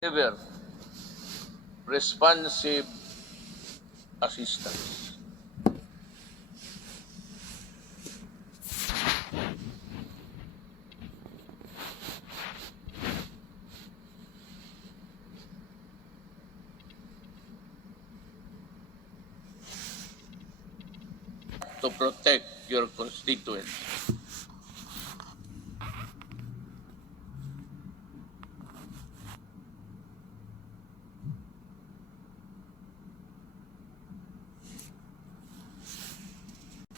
deliver responsive assistance. To protect your constituents.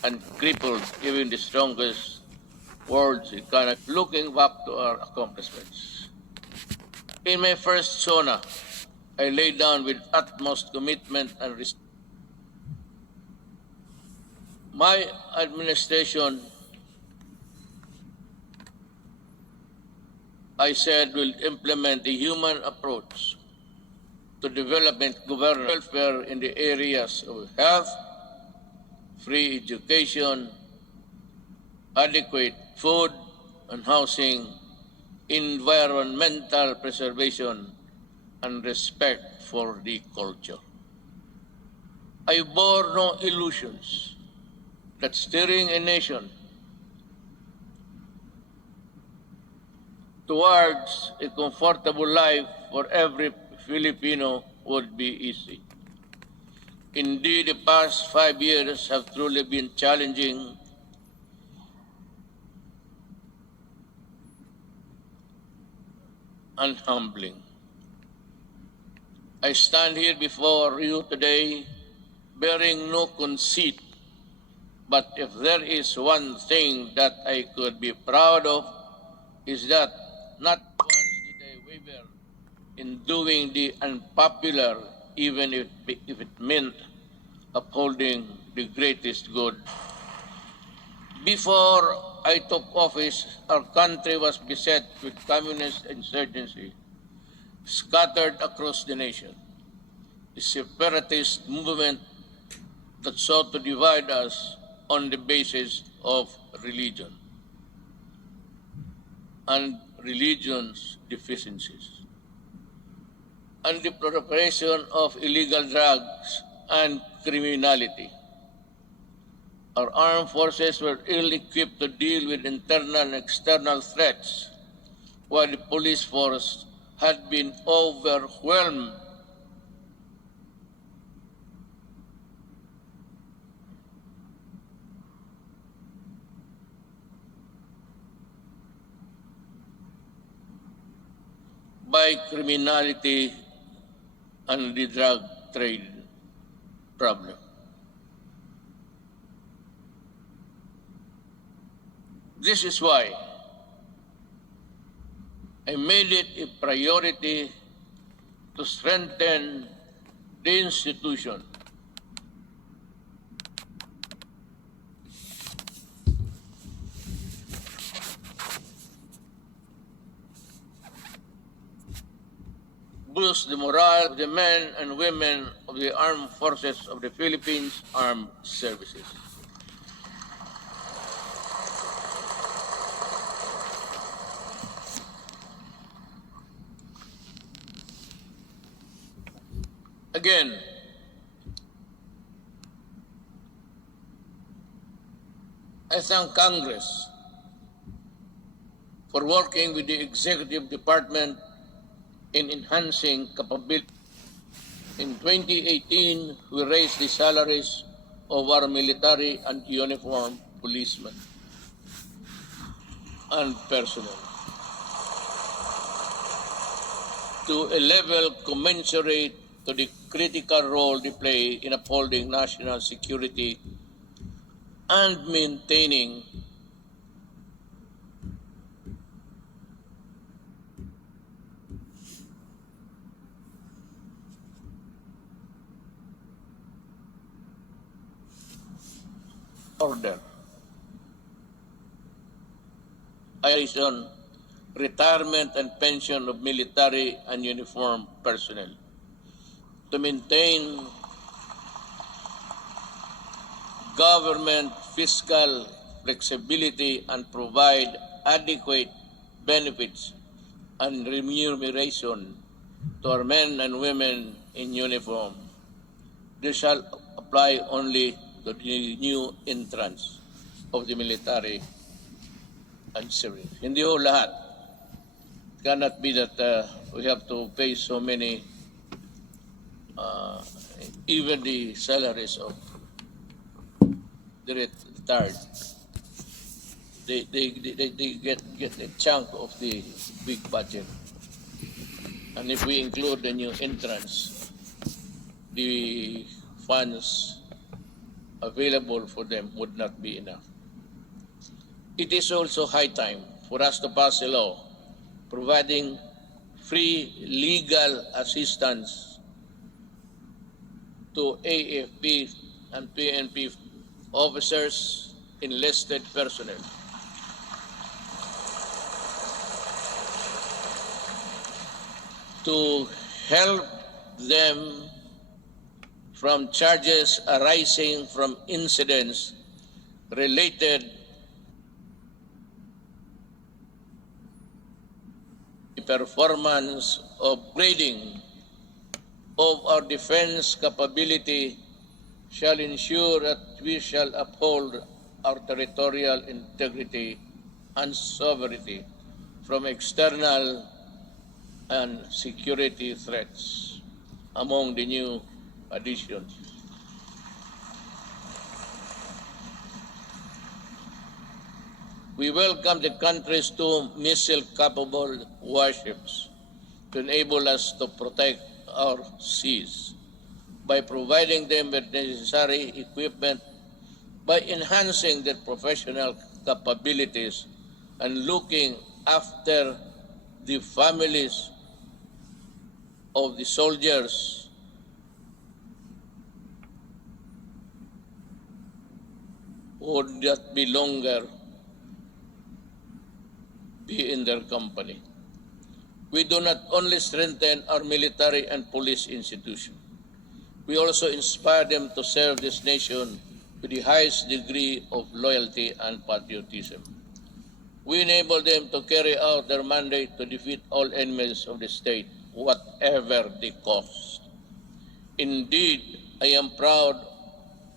And crippled even the strongest world's economy, looking back to our accomplishments. In my first Sona, I laid down with utmost commitment and respect. My administration, I said, will implement a human approach to development, governance, welfare in the areas of health, free education, adequate food and housing, environmental preservation, and respect for the culture. I bore no illusions that steering a nation towards a comfortable life for every Filipino would be easy. Indeed, the past 5 years have truly been challenging and humbling. I stand here before you today bearing no conceit, but if there is one thing that I could be proud of, is that not once did I waver in doing the unpopular, even if it meant upholding the greatest good. Before I took office, our country was beset with communist insurgency, scattered across the nation. A separatist movement that sought to divide us on the basis of religion and religion's deficiencies, and the proliferation of illegal drugs and criminality. Our armed forces were ill-equipped to deal with internal and external threats, while the police force had been overwhelmed by criminality and the drug trade problem. This is why I made it a priority to strengthen the institution boost the morale of the men and women of the armed forces of the Philippines Armed Services. Again, I thank Congress for working with the Executive Department in enhancing capability. In 2018, we raised the salaries of our military and uniformed policemen and personnel to a level commensurate to the critical role they play in upholding national security and maintaining order. Retirement and pension of military and uniformed personnel to maintain government fiscal flexibility and provide adequate benefits and remuneration to our men and women in uniform. This shall apply only to the new entrants of the military and civil. Hindi ho lahat. It cannot be that we have to pay so many, uh, even the salaries of the retired. They get a chunk of the big budget. And if we include the new entrants, the funds available for them would not be enough. It is also high time for us to pass a law providing free legal assistance to AFP and PNP officers, enlisted personnel. To help them from charges arising from incidents related to the performance of grading of our defense capability shall ensure that we shall uphold our territorial integrity and sovereignty from external and security threats among the new additions. We welcome the country's 2 missile-capable warships to enable us to protect our seas by providing them with necessary equipment, by enhancing their professional capabilities, and looking after the families of the soldiers who would not be longer be in their company. We do not only strengthen our military and police institutions, we also inspire them to serve this nation with the highest degree of loyalty and patriotism. We enable them to carry out their mandate to defeat all enemies of the state, whatever the cost. Indeed, I am proud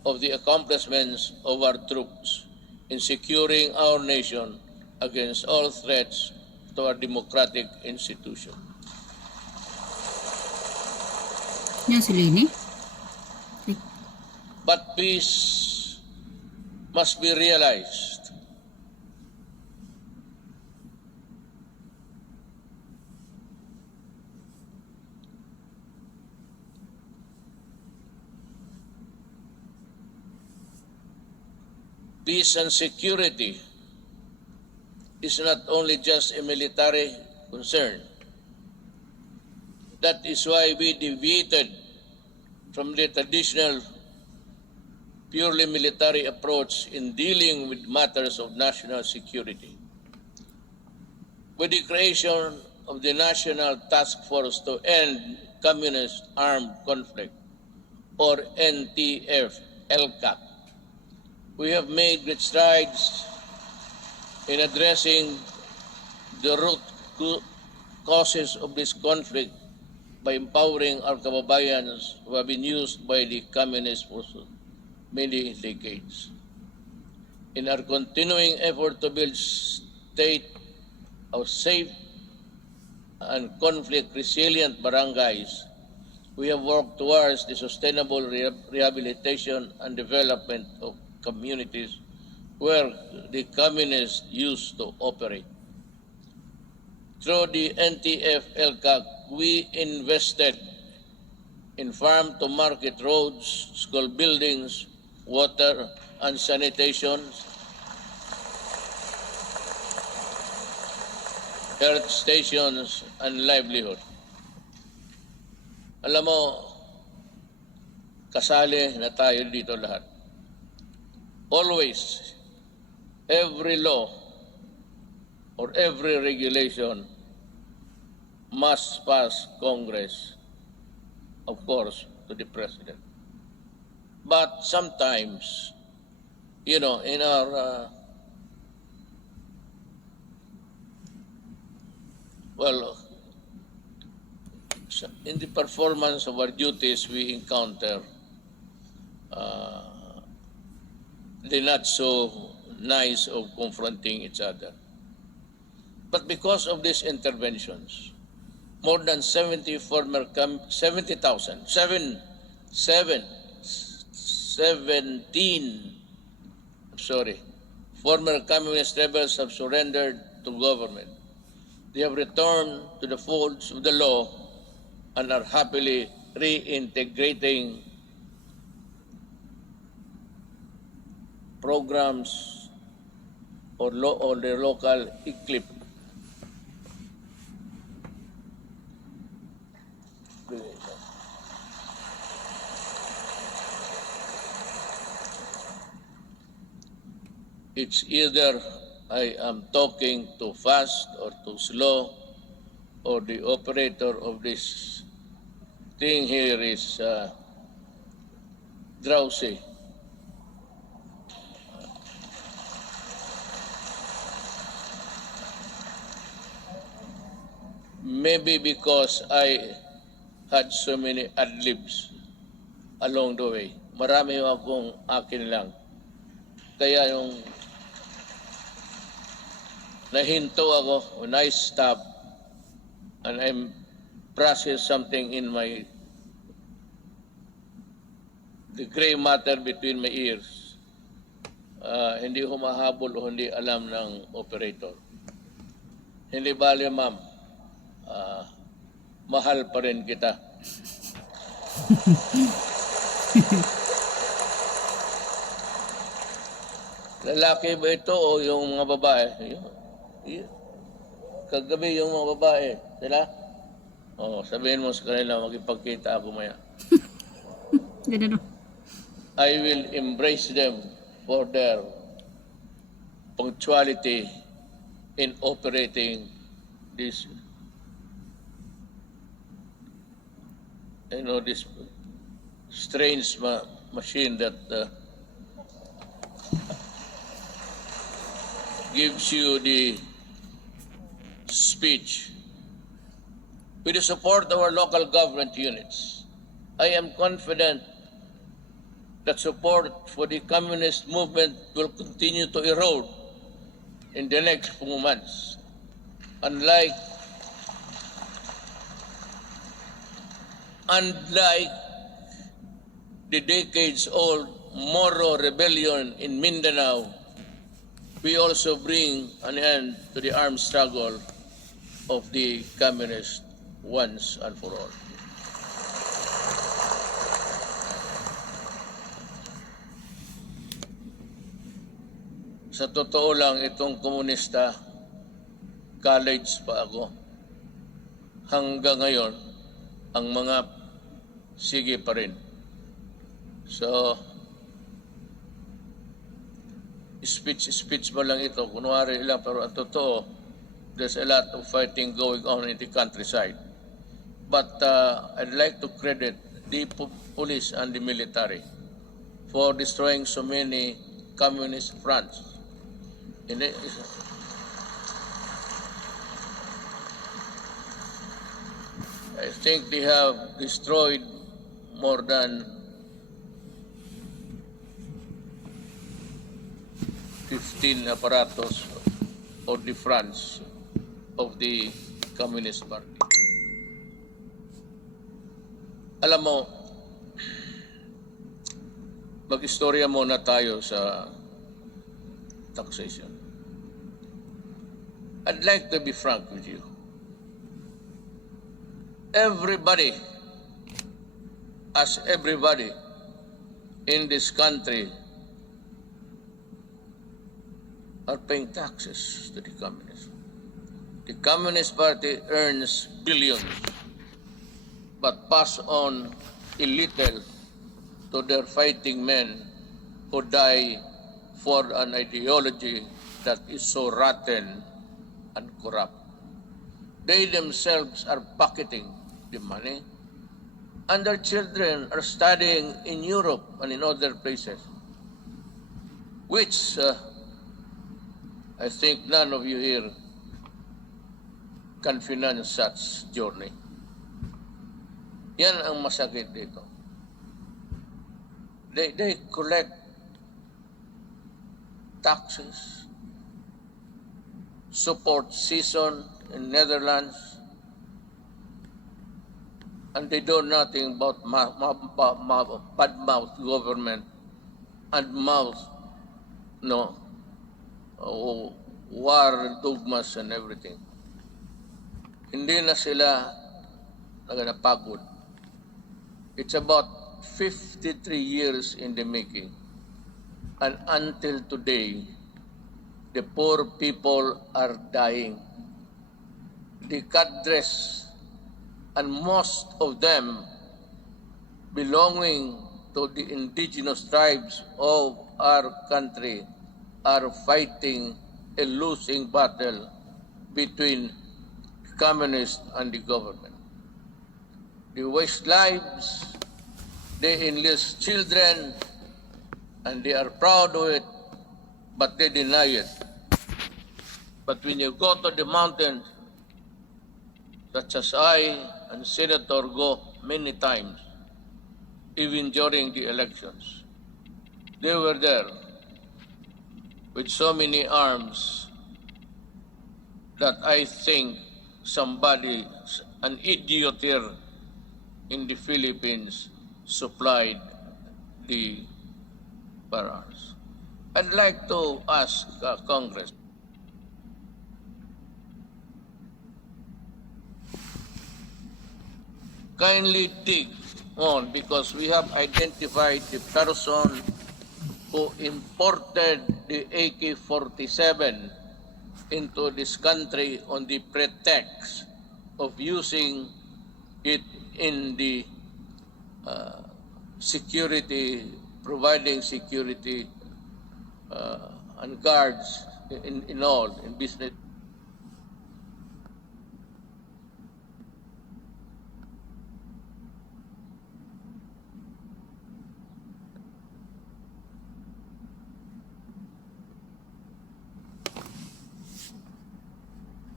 of the accomplishments of our troops in securing our nation against all threats to our democratic institution. Yan si Lini. But peace must be realized. Peace and security is not only just a military concern. That is why we deviated from the traditional purely military approach in dealing with matters of national security. With the creation of the National Task Force to End Communist Armed Conflict, or NTF-LCAC, we have made great strides in addressing the root causes of this conflict by empowering our kababayans who have been used by the communists for many decades. In our continuing effort to build state of safe and conflict-resilient barangays, we have worked towards the sustainable rehabilitation and development of communities where the communists used to operate. Through the NTF-LCAC, we invested in farm-to-market roads, school buildings, water and sanitation, health stations, and livelihood. Alam mo, kasali na tayo dito lahat. Always, every law or every regulation must pass Congress, of course, to the President. But sometimes, in our, in the performance of our duties, we encounter the not so nice of confronting each other. But because of these interventions, more than 70 former 70,000, 17, sorry, former communist rebels have surrendered to government. They have returned to the folds of the law and are happily reintegrating programs or their local eclipse. It's either I am talking too fast or too slow, or the operator of this thing here is drowsy. Maybe because I had so many ad-libs along the way. Marami akong akin lang. Kaya yung nahinto ako when I stop and I'm process something in the gray matter between my ears. Hindi humahabol o hindi alam ng operator. Hindi bale, ma'am. Mahal pa rin kita. Lalaki ba ito o yung mga babae? Kagabi yung mga babae, sila? Sabihin mo sa kanila, magipagkita ako maya. I will embrace them for their punctuality in operating this, this strange machine that gives you the speech. With the support of our local government units, I am confident that support for the communist movement will continue to erode in the next few months. Unlike the decades-old Moro rebellion in Mindanao, we also bring an end to the armed struggle of the communists once and for all. Sa totoo lang, itong komunista, college pa ako. Hanggang ngayon, ang mga sige pa rin. So, speech mo lang ito, kunwari lang, pero ang totoo, there's a lot of fighting going on in the countryside. But I'd like to credit the police and the military for destroying so many communist fronts. I think they have destroyed more than 15 apparatus or the fronts of the Communist Party. Alam mo, mag-istorya muna tayo sa taxation. I'd like to be frank with you. Everybody in this country are paying taxes to the communists. The Communist Party earns billions, but pass on a little to their fighting men who die for an ideology that is so rotten and corrupt. They themselves are pocketing the money, and their children are studying in Europe and in other places, which I think none of you here can finance such journey. Yan ang masakit dito. They collect taxes, support season in Netherlands, and they do nothing about bad-mouth government and mouth, no, war dogmas and everything. Hindi na sila napagod. It's about 53 years in the making. And until today, the poor people are dying. The cadres, and most of them belonging to the indigenous tribes of our country, are fighting a losing battle between communists and the government. They waste lives, they enlist children, and they are proud of it, but they deny it. But when you go to the mountains, such as I and Senator go many times, even during the elections, they were there with so many arms that I think somebody, an idiot here in the Philippines, supplied the firearms. I'd like to ask Congress, kindly dig on, because we have identified the person who imported the AK-47 into this country on the pretext of using it in the security, providing security and guards in all, in business.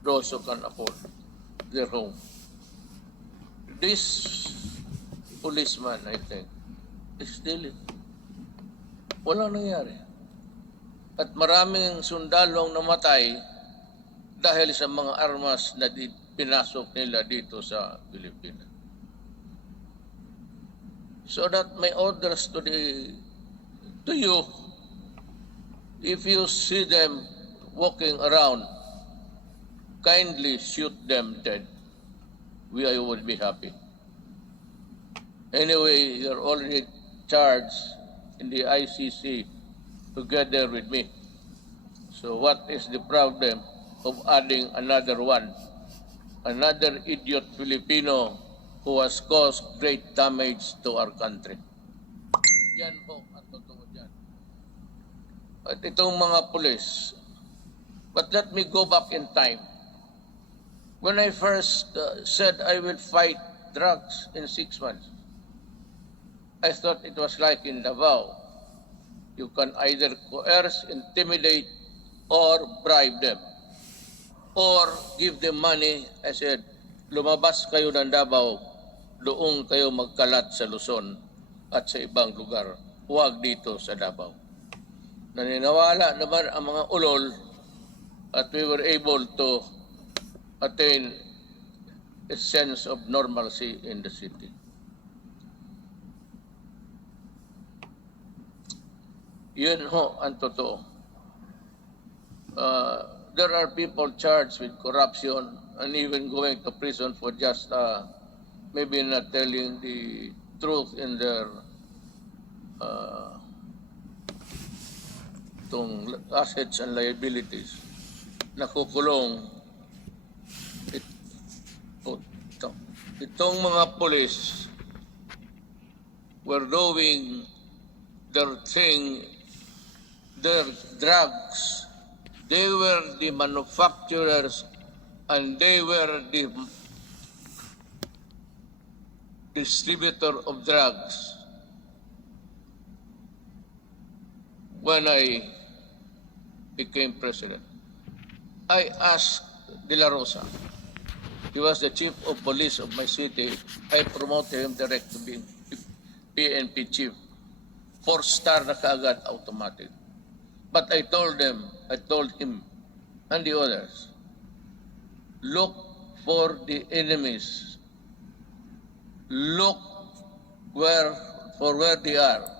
Those who can afford their home. This policeman, I think, is stealing. Walang nangyari. At maraming sundalong namatay dahil sa mga armas na pinasok nila dito sa Pilipinas. So that my orders to you, if you see them walking around, kindly shoot them dead. I would be happy. Anyway, you're already charged in the ICC together with me. So what is the problem of adding another one? Another idiot Filipino who has caused great damage to our country. Yan po ang totoo dyan. At itong mga pulis, but let me go back in time. When I first said I will fight drugs in 6 months, I thought it was like in Davao. You can either coerce, intimidate, or bribe them, or give them money. I said, lumabas kayo ng Davao, doon kayo magkalat sa Luzon at sa ibang lugar. Huwag dito sa Davao. Naniniwala naman ang mga ulol at we were able to attain a sense of normalcy in the city. Yun ho ang totoo. There are people charged with corruption and even going to prison for just maybe not telling the truth in their assets and liabilities. Nakukulong. Itong mga police were doing their thing, their drugs. They were the manufacturers and they were the distributor of drugs. When I became president, I asked De La Rosa, He was the chief of police of my city. I promoted him direct to being PNP chief. 4-star na kaagad, automatic. But I told him and the others, look for the enemies. Look where they are.